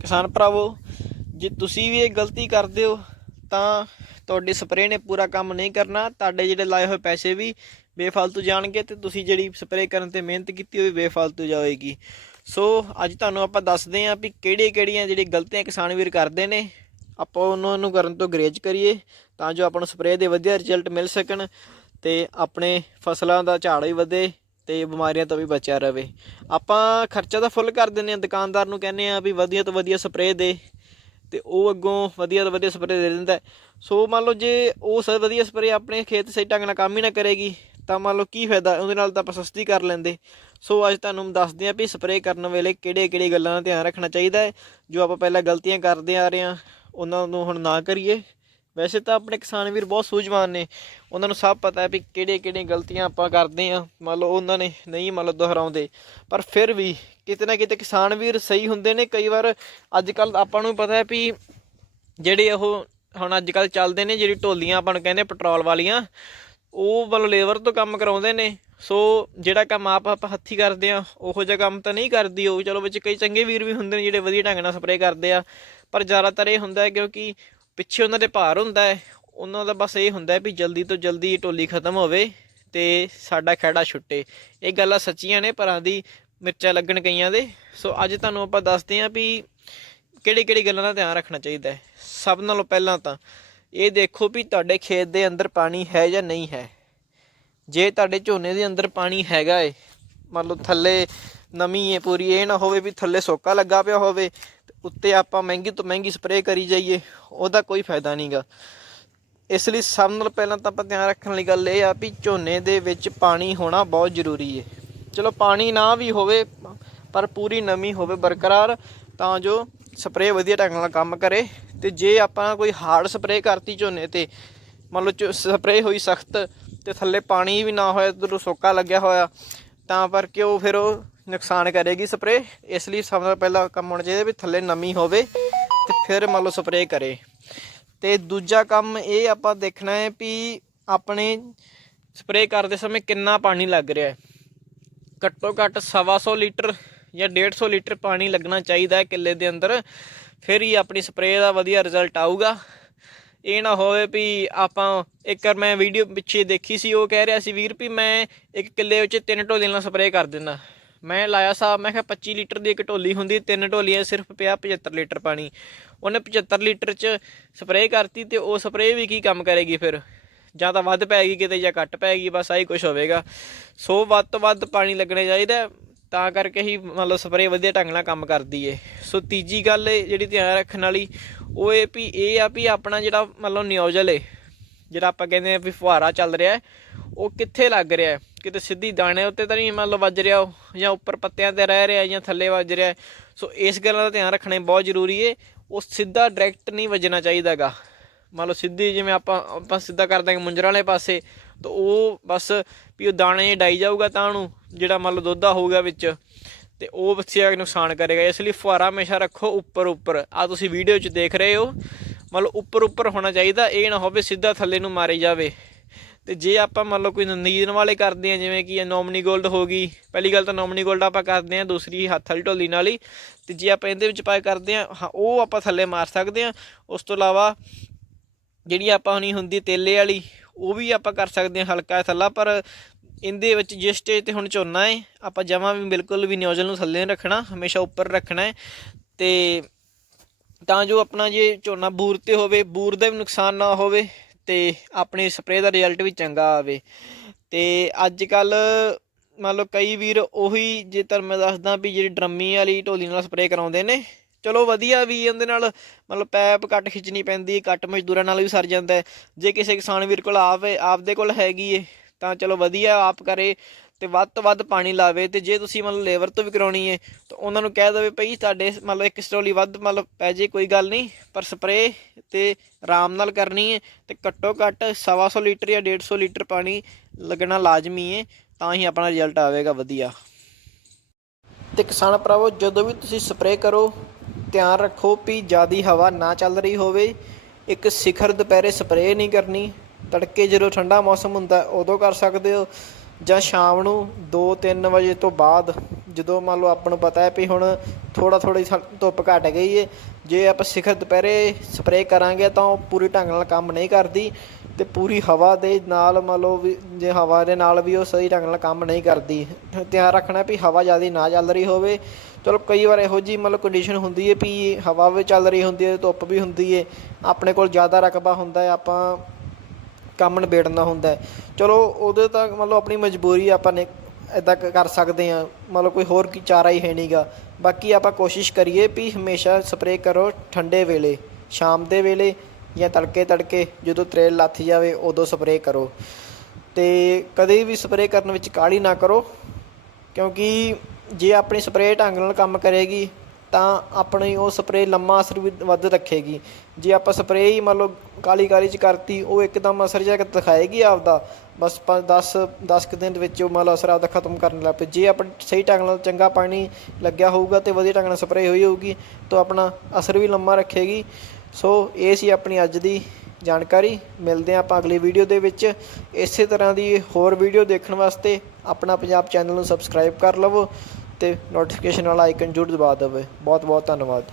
ਕਿਸਾਨ ਭਰਾਵੋ, ਜੇ ਤੁਸੀਂ ਵੀ ਇਹ ਗਲਤੀ ਕਰਦੇ ਹੋ, ਤਾਂ ਤੁਹਾਡੀ ਸਪਰੇਅ ਨੇ ਪੂਰਾ ਕੰਮ ਨਹੀਂ ਕਰਨਾ, ਤੁਹਾਡੇ ਜਿਹੜੇ ਲਾਏ ਹੋਏ ਪੈਸੇ ਵੀ ਬੇਫਾਲਤੂ ਜਾਣਗੇ ਤੇ ਤੁਸੀਂ ਜਿਹੜੀ ਸਪਰੇਅ ਕਰਨ ਤੇ ਮਿਹਨਤ ਕੀਤੀ, ਉਹ ਵੀ ਬੇਫਾਲਤੂ ਜਾਵੇਗੀ। ਸੋ, ਅੱਜ ਤੁਹਾਨੂੰ ਆਪਾਂ ਦੱਸਦੇ ਹਾਂ ਵੀ ਕਿਹੜੀਆਂ ਕਿਹੜੀਆਂ ਜਿਹੜੀ ਗਲਤੀਆਂ ਕਿਸਾਨ ਵੀਰ ਕਰਦੇ ਨੇ, ਆਪਾਂ ਉਹਨਾਂ ਨੂੰ ਕਰਨ ਤੋਂ ਗਰੇਜ ਕਰੀਏ, ਤਾਂ ਜੋ ਆਪਾਂ ਨੂੰ ਸਪਰੇਅ ਦੇ ਵਧੀਆ ਰਿਜ਼ਲਟ ਮਿਲ ਸਕਣ ਤੇ ਆਪਣੇ ਫਸਲਾਂ ਦਾ ਝਾੜ ਵੀ ਵਧੇ ਤੇ ਬਿਮਾਰੀਆਂ ਤੋਂ ਵੀ ਬਚਿਆ ਰਵੇ। ਆਪਾਂ ਖਰਚਾ ਤਾਂ ਫੁੱਲ ਕਰ ਦਿੰਦੇ ਆ ਦੁਕਾਨਦਾਰ ਨੂੰ ਕਹਿੰਦੇ ਆ ਵੀ ਵਧੀਆ ਤੋਂ ਵਧੀਆ ਸਪਰੇਅ ਦੇ, ਤੇ ਉਹ ਅੱਗੋਂ ਵਧੀਆ ਤੋਂ ਵਧੀਆ ਸਪਰੇਅ ਦੇ ਦਿੰਦਾ ਸੋ ਮੰਨ ਲਓ ਜੇ ਉਹ ਸ ਵਧੀਆ ਸਪਰੇਅ ਆਪਣੇ ਖੇਤ ਸਹੀ ਢੰਗ ਨਾਲ ਕੰਮ ਹੀ ਨਾ ਕਰੇਗੀ, ਤਾਂ ਮੰਨ ਲਓ ਕੀ ਫਾਇਦਾ, ਉਹਦੇ ਨਾਲ ਤਾਂ ਆਪਾਂ ਸਸਤੀ ਕਰ ਲੈਂਦੇ। ਸੋ ਅੱਜ ਤੁਹਾਨੂੰ ਦੱਸਦੇ ਆ ਵੀ ਸਪਰੇਅ ਕਰਨ ਵੇਲੇ ਕਿਹੜੇ ਕਿਹੜੇ ਗੱਲਾਂ ਦਾ ਧਿਆਨ ਰੱਖਣਾ ਚਾਹੀਦਾ ਹੈ। ਜੋ ਆਪਾਂ ਪਹਿਲਾਂ ਗਲਤੀਆਂ ਕਰਦੇ ਆ ਰਹੇ ਹਾਂ, ਉਹਨਾਂ ਨੂੰ ਹੁਣ ਨਾ ਕਰੀਏ। ਵੈਸੇ ਤਾਂ ਆਪਣੇ ਕਿਸਾਨ ਵੀਰ ਬਹੁਤ ਸੂਝਵਾਨ ਨੇ। ਉਹਨਾਂ ਨੂੰ ਸਭ ਪਤਾ ਹੈ ਵੀ ਕਿਹੜੇ ਕਿਹੜੇ ਗਲਤੀਆਂ ਆਪਾਂ ਕਰਦੇ ਆ ਮੰਨ ਲਓ ਉਹਨਾਂ ਨੇ ਨਹੀਂ ਮੰਨ ਲਓ ਦੁਹਰਾਉਂਦੇ। ਪਰ ਫਿਰ ਵੀ ਕਿਤੇ ਨਾ ਕਿਤੇ ਕਿਸਾਨ ਵੀਰ ਸਹੀ ਹੁੰਦੇ ਨੇ। ਕਈ ਵਾਰ ਅੱਜ ਕੱਲ ਆਪਾਂ ਨੂੰ ਪਤਾ ਹੈ ਵੀ ਜਿਹੜੇ ਉਹ ਹੁਣ ਅੱਜ ਕੱਲ ਚੱਲਦੇ ਨੇ, ਜਿਹੜੀ ਢੋਲੀਆਂ ਆਪਾਂ ਨੂੰ ਕਹਿੰਦੇ ਪੈਟਰੋਲ ਵਾਲੀਆਂ, ਉਹ ਵੱਲ ਲੇਬਰ ਤੋਂ ਕੰਮ ਕਰਾਉਂਦੇ ਨੇ। ਸੋ ਜਿਹੜਾ ਕੰਮ ਆਪ ਆਪਾਂ ਹੱਥੀ ਕਰਦੇ ਆ, ਉਹੋ ਜਿਹਾ ਕੰਮ ਤਾਂ ਨਹੀਂ ਕਰਦੀ ਉਹ। ਚਲੋ ਵਿੱਚ ਕਈ ਚੰਗੇ ਵੀਰ ਵੀ ਹੁੰਦੇ ਨੇ ਜਿਹੜੇ ਵਧੀਆ ਢੰਗ ਨਾਲ ਸਪਰੇਅ ਕਰਦੇ ਆ। ਪਰ ਜ਼ਿਆਦਾਤਰ ਇਹ ਹੁੰਦਾ ਹੈ ਕਿਉਂਕਿ ਪਿੱਛੇ ਉਹਨਾਂ ਦੇ ਭਾਰ ਹੁੰਦਾ ਹੈ, ਉਹਨਾਂ ਦਾ ਬਸ ਇਹ ਹੁੰਦਾ ਵੀ ਜਲਦੀ ਤੋਂ ਜਲਦੀ ਇਹ ਢੋਲੀ ਖਤਮ ਹੋਵੇ ਤੇ ਸਾਡਾ ਖਹਿੜਾ ਛੁੱਟੇ। ਇਹ ਗੱਲਾਂ ਸੱਚੀਆਂ ਨੇ ਪਰਾਂ ਦੀ ਮਿਰਚਾਂ ਲੱਗਣ ਕਈਆਂ ਦੇ। ਸੋ ਅੱਜ ਤੁਹਾਨੂੰ ਆਪਾਂ ਦੱਸਦੇ ਹਾਂ ਵੀ ਕਿਹੜੀ ਕਿਹੜੀ ਗੱਲਾਂ ਦਾ ਧਿਆਨ ਰੱਖਣਾ ਚਾਹੀਦਾ ਹੈ। ਸਭ ਨਾਲੋਂ ਪਹਿਲਾਂ ਤਾਂ ਇਹ ਦੇਖੋ ਵੀ ਤੁਹਾਡੇ ਖੇਤ ਦੇ ਅੰਦਰ ਪਾਣੀ ਹੈ ਜਾਂ ਨਹੀਂ ਹੈ। ਜੇ ਤੁਹਾਡੇ ਝੋਨੇ ਦੇ ਅੰਦਰ ਪਾਣੀ ਹੈਗਾ ਏ, ਮੰਨ ਲਓ ਥੱਲੇ ਨਮੀ ਹੈ ਪੂਰੀ, ਇਹ ਨਾ ਹੋਵੇ ਵੀ ਥੱਲੇ ਸੋਕਾ ਲੱਗਾ ਪਿਆ ਹੋਵੇ ਉੱਤੇ ਆਪਾਂ ਮਹਿੰਗੀ ਤੋਂ ਮਹਿੰਗੀ ਸਪਰੇਅ ਕਰੀ ਜਾਈਏ, ਉਹਦਾ ਕੋਈ ਫਾਇਦਾ ਨਹੀਂਗਾ ਇਸ ਲਈ ਸਭ ਨਾਲ ਪਹਿਲਾਂ ਤਾਂ ਆਪਾਂ ਧਿਆਨ ਰੱਖਣ ਲਈ ਗੱਲ ਇਹ ਆ ਵੀ ਝੋਨੇ ਦੇ ਵਿੱਚ ਪਾਣੀ ਹੋਣਾ ਬਹੁਤ ਜ਼ਰੂਰੀ ਹੈ ਚਲੋ ਪਾਣੀ ਨਾ ਵੀ ਹੋਵੇ, ਪਰ ਪੂਰੀ ਨਮੀ ਹੋਵੇ ਬਰਕਰਾਰ, ਤਾਂ ਜੋ ਸਪਰੇਅ ਵਧੀਆ ਢੰਗ ਨਾਲ ਕੰਮ ਕਰੇ। ਤੇ ਜੇ ਆਪਾਂ ਕੋਈ ਹਾਰਡ ਸਪਰੇਅ ਕਰਤੀ ਝੋਨੇ ਤੇ, ਮੰਨ ਲਓ ਸਪਰੇਅ ਹੋਈ ਸਖਤ ਤੇ ਥੱਲੇ ਪਾਣੀ ਵੀ ਨਾ ਹੋਇਆ ਉਧਰੋਂ ਸੋਕਾ ਲੱਗਿਆ ਹੋਇਆ ਤਾਂ ਪਰ ਕਿ ਉਹ ਫਿਰ ਉਹ ਨੁਕਸਾਨ ਕਰੇਗੀ ਸਪਰੇਅ। ਇਸ ਲਈ ਸਭ ਤੋਂ ਪਹਿਲਾਂ ਕੰਮ ਹੋਣਾ ਚਾਹੀਦਾ ਵੀ ਥੱਲੇ ਨਮੀ ਹੋਵੇ ਤੇ ਫਿਰ ਮੰਨ ਲਓ ਸਪਰੇਅ ਕਰੇ। ਤੇ ਦੂਜਾ ਕੰਮ ਇਹ ਆਪਾਂ ਦੇਖਣਾ ਹੈ ਵੀ ਆਪਣੇ ਸਪਰੇਅ ਕਰਦੇ ਸਮੇਂ ਕਿੰਨਾ ਪਾਣੀ ਲੱਗ ਰਿਹਾ ਹੈ। ਘੱਟੋ ਘੱਟ ਸਵਾ ਸੌ ਲੀਟਰ ਜਾਂ 150 ਲੀਟਰ ਪਾਣੀ ਲੱਗਣਾ ਚਾਹੀਦਾ ਹੈ ਕਿੱਲੇ ਦੇ ਅੰਦਰ। ਫਿਰ ਹੀ ਆਪਣੀ ਸਪਰੇਅ ਦਾ ਵਧੀਆ ਰਿਜ਼ਲਟ ਆਊਗਾ। ਇਹ ਨਾ ਹੋਵੇ ਵੀ ਆਪਾਂ ਇੱਕ ਵਾਰ ਮੈਂ ਵੀਡੀਓ ਪਿੱਛੇ ਦੇਖੀ ਸੀ, ਉਹ ਕਹਿ ਰਿਹਾ ਸੀ ਵੀਰ ਵੀ ਮੈਂ ਇੱਕ ਕਿੱਲੇ ਵਿੱਚ ਤਿੰਨ ਢੋਲੀਆਂ ਨਾਲ ਸਪਰੇਅ ਕਰ ਦਿੰਦਾ। ਮੈਂ ਲਾਇਆ ਸਾਹਿਬ ਮੈਂ ਕਿਹਾ 25 ਲੀਟਰ ਦੀ ਇੱਕ ਢੋਲੀ ਹੁੰਦੀ, ਤਿੰਨ ਢੋਲੀਆਂ ਸਿਰਫ ਪਿਆ 75 ਲੀਟਰ ਪਾਣੀ। ਉਹਨੇ 75 ਲੀਟਰ ਚ ਸਪਰੇਅ ਕਰਤੀ ਤੇ ਉਹ ਸਪਰੇਅ ਵੀ ਕੀ ਕੰਮ ਕਰੇਗੀ ਫਿਰ? ਜਾਂ ਤਾਂ ਵੱਧ ਪੈਗੀ ਕਿਤੇ ਜਾਂ ਘੱਟ ਪੈਗੀ ਬਸ ਆਹੀ ਕੁਝ ਹੋਵੇਗਾ। ਸੋ ਵੱਧ ਤੋਂ ਵੱਧ ਪਾਣੀ ਲੱਗਣੇ ਚਾਹੀਦਾ ਤਾਂ ਕਰਕੇ ਹੀ ਮਤਲਬ ਸਪਰੇਅ ਵਧੀਆ ਢੰਗ ਨਾਲ ਕੰਮ ਕਰਦੀ ਏ। ਸੋ ਤੀਜੀ ਗੱਲ ਜਿਹੜੀ ਧਿਆਨ ਰੱਖਣ ਵਾਲੀ ਉਹ ਇਹ ਵੀ, ਇਹ ਆ ਵੀ ਆਪਣਾ ਜਿਹੜਾ ਮੰਨ ਲਓ ਨਿਊਜ਼ਲ ਏ, ਜਿਹੜਾ ਆਪਾਂ ਕਹਿੰਦੇ ਆ ਵੀ ਫੁਹਾਰਾ ਚੱਲ ਰਿਹਾ ਉਹ ਕਿੱਥੇ ਲੱਗ ਰਿਹਾ ਕਿਤੇ ਸਿੱਧੀ ਦਾਣੇ ਉੱਤੇ ਤਾਂ ਨਹੀਂ ਮਤਲਬ ਵੱਜ ਰਿਹਾ ਉਹ, ਜਾਂ ਉੱਪਰ ਪੱਤਿਆਂ ਤੇ ਰਹਿ ਰਿਹਾ ਜਾਂ ਥੱਲੇ ਵੱਜ ਰਿਹਾ ਸੋ ਇਸ ਗੱਲ ਦਾ ਧਿਆਨ ਰੱਖਣਾ ਬਹੁਤ ਜ਼ਰੂਰੀ ਏ, ਉਹ ਸਿੱਧਾ ਡਾਇਰੈਕਟ ਨਹੀਂ ਵੱਜਣਾ ਚਾਹੀਦਾਗਾ ਮੰਨ ਲਓ ਸਿੱਧੀ ਜਿਵੇਂ ਆਪਾਂ ਆਪਾਂ ਸਿੱਧਾ ਕਰ ਦਾਂਗੇ ਮੁੰਜਰਾਂ ਵਾਲੇ ਪਾਸੇ, ਤਾਂ ਉਹ ਬਸ ਵੀ ਉਹ ਦਾਣੇ ਡਾਈ ਜਾਊਗਾ ਤਾਂ ਉਹਨੂੰ, ਜਿਹੜਾ ਮੰਨ ਲਓ ਦੁੱਧਾ ਹੋਊਗਾ ਵਿੱਚ। ਤੇ ਉਹ ਬੱਚਿਆਂ ਨੂੰ ਨੁਕਸਾਨ ਕਰੇਗਾ। ਇਸ ਲਈ ਫੁਹਾਰਾ ਹਮੇਸ਼ਾ ਰੱਖੋ ਉੱਪਰ ਉੱਪਰ। ਆ ਤੁਸੀਂ ਵੀਡੀਓ 'ਚ ਦੇਖ ਰਹੇ ਹੋ। ਮਤਲਬ ਉੱਪਰ ਉੱਪਰ ਹੋਣਾ ਚਾਹੀਦਾ। ਇਹ ਨਾ ਹੋਵੇ ਸਿੱਧਾ ਥੱਲੇ ਨੂੰ ਮਾਰੇ ਜਾਵੇ। ਤੇ ਜੇ ਆਪਾਂ ਮੰਨ ਲਓ ਕੋਈ ਨੀਂਦਣ ਵਾਲੇ ਕਰਦੇ ਆ ਜਿਵੇਂ ਕਿ ਨੋਮਨੀ ਗੋਲਡ ਹੋ ਗਈ। ਪਹਿਲੀ ਗੱਲ ਤਾਂ ਨੋਮਨੀ ਗੋਲਡ ਆਪਾਂ ਕਰਦੇ ਆ ਦੂਸਰੀ ਹੱਥ ਵਾਲੀ ਢੋਲੀ ਨਾਲ ਹੀ। ਤੇ ਜੇ ਆਪਾਂ ਇਹਦੇ ਵਿੱਚ ਪਾਏ ਕਰਦੇ ਆ ਹਾਂ, ਉਹ ਆਪਾਂ ਥੱਲੇ ਮਾਰ ਸਕਦੇ ਆ ਉਸ ਤੋਂ ਇਲਾਵਾ ਜਿਹੜੀ ਆਪਾਂ ਹੁਣੀ ਹੁੰਦੀ ਤੇਲੇ ਵਾਲੀ, ਉਹ ਵੀ ਆਪਾਂ ਕਰ ਸਕਦੇ ਹਾਂ ਹਲਕਾ ਥੱਲਾ, ਪਰ ਇਹਦੇ ਵਿੱਚ ਜਿਸ ਸਟੇਜ ਤੇ ਹੁਣ ਝੋਨਾ ਹੈ ਆਪਾਂ ਜਮਾਂ ਵੀ ਬਿਲਕੁਲ ਵੀ ਨਿਊਜ਼ਲ ਨੂੰ ਥੱਲੇ ਨਹੀਂ ਰੱਖਣਾ, ਹਮੇਸ਼ਾ ਉੱਪਰ ਰੱਖਣਾ ਹੈ ਤੇ ਤਾਂ ਜੋ ਆਪਣਾ ਜੇ ਝੋਨਾ ਬੂਰ ਤੇ ਹੋਵੇ, ਬੂਰ ਦਾ ਵੀ ਨੁਕਸਾਨ ਨਾ ਹੋਵੇ ਤੇ ਆਪਣੇ ਸਪਰੇਅ ਦਾ ਰਿਜ਼ਲਟ ਵੀ ਚੰਗਾ ਆਵੇ। ਤੇ ਅੱਜ ਕੱਲ ਮੰਨ ਲਓ ਕਈ ਵੀਰ ਉਹੀ ਜੇ ਤੁਹਾਨੂੰ ਮੈਂ ਦੱਸਦਾ ਵੀ ਜਿਹੜੀ ਡਰਮੀ ਵਾਲੀ ਢੋਲੀ ਨਾਲ ਸਪਰੇਅ ਕਰਾਉਂਦੇ ਨੇ, ਚਲੋ ਵਧੀਆ ਵੀ ਉਹਦੇ ਨਾਲ ਮਤਲਬ ਪੈਪ ਕੱਟ ਖਿੱਚਣੀ ਪੈਂਦੀ ਹੈ ਕੱਟ ਮਜ਼ਦੂਰਾਂ ਨਾਲ ਵੀ ਸਰ ਜਾਂਦਾ ਜੇ ਕਿਸੇ ਕਿਸਾਨ ਵੀਰ ਕੋਲ ਆਵੇ, ਆਪਦੇ ਕੋਲ ਹੈਗੀ ਏ ਤਾਂ ਚਲੋ ਵਧੀਆ ਆਪ ਕਰੇ ਤੇ ਵੱਧ ਤੋਂ ਵੱਧ ਪਾਣੀ ਲਾਵੇ ਤੇ ਜੇ ਤੁਸੀਂ ਮਤਲਬ ਲੇਬਰ ਤੋਂ ਵੀ ਕਰਾਉਣੀ ਹੈ ਤਾਂ ਉਹਨਾਂ ਨੂੰ ਕਹਿ ਦੇਵੇ ਭਈ ਤੁਹਾਡੇ ਮਤਲਬ ਇੱਕ ਸਟੋਲੀ ਵੱਧ ਮਤਲਬ ਪੈ ਜੇ ਕੋਈ ਗੱਲ ਨਹੀਂ, ਪਰ ਸਪਰੇਅ ਤੇ ਆਰਾਮ ਨਾਲ ਕਰਨੀ ਹੈ ਤੇ ਘੱਟੋ ਘੱਟ ਸਵਾ ਸੌ ਲੀਟਰ ਜਾਂ 150 ਲੀਟਰ ਪਾਣੀ ਲੱਗਣਾ ਲਾਜ਼ਮੀ ਹੈ ਤਾਂ ਹੀ ਆਪਣਾ ਰਿਜ਼ਲਟ ਆਵੇਗਾ ਵਧੀਆ। ਤੇ ਕਿਸਾਨ ਭਰਾਵੋ, ਜਦੋਂ ਵੀ ਤੁਸੀਂ ਸਪਰੇਅ ਕਰੋ, ਧਿਆਨ ਰੱਖੋ ਵੀ ਜਿਆਦੀ ਹਵਾ ਨਾ ਚੱਲ ਰਹੀ ਹੋਵੇ, ਇੱਕ ਸਿਖਰ ਦੁਪਹਿਰੇ ਸਪਰੇਅ ਨਹੀਂ ਕਰਨੀ ਤੜਕੇ ਜਦੋਂ ਠੰਡਾ ਮੌਸਮ ਹੁੰਦਾ, ਉਦੋਂ ਕਰ ਸਕਦੇ ਹੋ। ਜਾਂ ਸ਼ਾਮ ਨੂੰ 2-3 ਵਜੇ ਤੋਂ ਬਾਅਦ, ਜਦੋਂ ਮੰਨ ਲਓ ਆਪਾਂ ਨੂੰ ਪਤਾ ਹੈ ਵੀ ਹੁਣ ਥੋੜਾ ਥੋੜੀ ਧੁੱਪ ਘਟ ਗਈ ਏ, ਜੇ ਆਪਾਂ ਸਿਖਰ ਦੁਪਹਿਰੇ ਸਪਰੇਅ ਕਰਾਂਗੇ ਤਾਂ ਉਹ ਪੂਰੀ ਢੰਗ ਨਾਲ ਕੰਮ ਨਹੀਂ ਕਰਦੀ ਤੇ ਪੂਰੀ ਹਵਾ ਦੇ ਨਾਲ ਮੰਨ ਲਓ ਵੀ, ਜੇ ਹਵਾ ਦੇ ਨਾਲ ਵੀ ਉਹ ਸਹੀ ਢੰਗ ਨਾਲ ਕੰਮ ਨਹੀਂ ਕਰਦੀ। ਧਿਆਨ ਰੱਖਣਾ ਵੀ ਹਵਾ ਜ਼ਿਆਦਾ ਨਾ ਚੱਲ ਰਹੀ ਹੋਵੇ। ਚਲੋ ਕਈ ਵਾਰ ਇਹੋ ਜੀ ਮਤਲਬ ਕੰਡੀਸ਼ਨ ਹੁੰਦੀ ਹੈ ਵੀ ਹਵਾ ਵੀ ਚੱਲ ਰਹੀ ਹੁੰਦੀ ਹੈ ਧੁੱਪ ਵੀ ਹੁੰਦੀ ਹੈ ਆਪਣੇ ਕੋਲ ਜ਼ਿਆਦਾ ਰਕਬਾ ਹੁੰਦਾ ਹੈ ਆਪਾਂ ਕੰਮ ਨਿਬੇੜਨਾ ਹੁੰਦਾ ਚਲੋ, ਉਹਦੇ ਤਾਂ ਮਤਲਬ ਆਪਣੀ ਮਜਬੂਰੀ ਆਪਾਂ ਨੇ ਇਦਾਂ ਕਰ ਸਕਦੇ ਆ ਮਤਲਬ ਕੋਈ ਹੋਰ ਕੀ ਚਾਰਾ ਹੀ ਹੈ ਨਹੀਂਗਾ ਬਾਕੀ ਆਪਾਂ ਕੋਸ਼ਿਸ਼ ਕਰੀਏ ਵੀ ਹਮੇਸ਼ਾ ਸਪਰੇਅ ਕਰੋ ਠੰਡੇ ਵੇਲੇ, ਸ਼ਾਮ ਦੇ ਵੇਲੇ ਜਾਂ ਤੜਕੇ ਤੜਕੇ, ਜਦੋਂ ਤਰੇਲ ਲੱਥ ਜਾਵੇ ਉਦੋਂ ਸਪਰੇਅ ਕਰੋ। ਤੇ ਕਦੇ ਵੀ ਸਪਰੇਅ ਕਰਨ ਵਿੱਚ ਕਾਹਲੀ ਨਾ ਕਰੋ। ਕਿਉਂਕਿ ਜੇ ਆਪਣੀ ਸਪਰੇਅ ਢੰਗ ਨਾਲ ਕੰਮ ਕਰੇਗੀ ਤਾਂ ਆਪਣੀ ਉਹ ਸਪਰੇਅ ਲੰਮਾ ਅਸਰ ਵੀ ਵੱਧ ਰੱਖੇਗੀ। ਜੇ ਆਪਾਂ ਸਪਰੇਅ ਹੀ ਮੰਨ ਲਓ ਕਾਲੀ ਕਾਲੀ ਚ ਕਰਤੀ, ਉਹ ਇੱਕਦਮ ਅਸਰ ਜਿਹਾ ਦਿਖਾਏਗੀ ਆਪਦਾ। ਬਸ 10 10 ਕੁ ਦਿਨ ਦੇ ਵਿੱਚ ਉਹ ਮੰਨ ਲਓ ਅਸਰ ਆਪਦਾ ਖਤਮ ਕਰਨ ਲੱਗ ਪਏ। ਜੇ ਆਪਾਂ ਸਹੀ ਢੰਗ ਨਾਲ ਚੰਗਾ ਪਾਣੀ ਲੱਗਿਆ ਹੋਊਗਾ ਤੇ ਵਧੀਆ ਢੰਗ ਨਾਲ ਸਪਰੇਅ ਹੋਈ ਹੋਊਗੀ, ਤਾਂ ਆਪਣਾ ਅਸਰ ਵੀ ਲੰਮਾ ਰੱਖੇਗੀ। ਸੋ ਇਹ ਸੀ ਆਪਣੀ ਅੱਜ ਦੀ ਜਾਣਕਾਰੀ। ਮਿਲਦੇ ਹਾਂ ਆਪਾਂ ਅਗਲੀ ਵੀਡੀਓ ਦੇ ਵਿੱਚ। ਇਸੇ ਤਰ੍ਹਾਂ ਦੀ ਹੋਰ ਵੀਡੀਓ ਦੇਖਣ ਵਾਸਤੇ ਆਪਣਾ ਪੰਜਾਬ ਚੈਨਲ ਨੂੰ ਸਬਸਕ੍ਰਾਈਬ ਕਰ ਲਵੋ। ਤੇ ਨੋਟੀਫਿਕੇਸ਼ਨ ਵਾਲਾ ਆਈਕਨ ਜ਼ਰੂਰ ਦਬਾ ਦੇਵੇ। ਬਹੁਤ ਬਹੁਤ ਧੰਨਵਾਦ।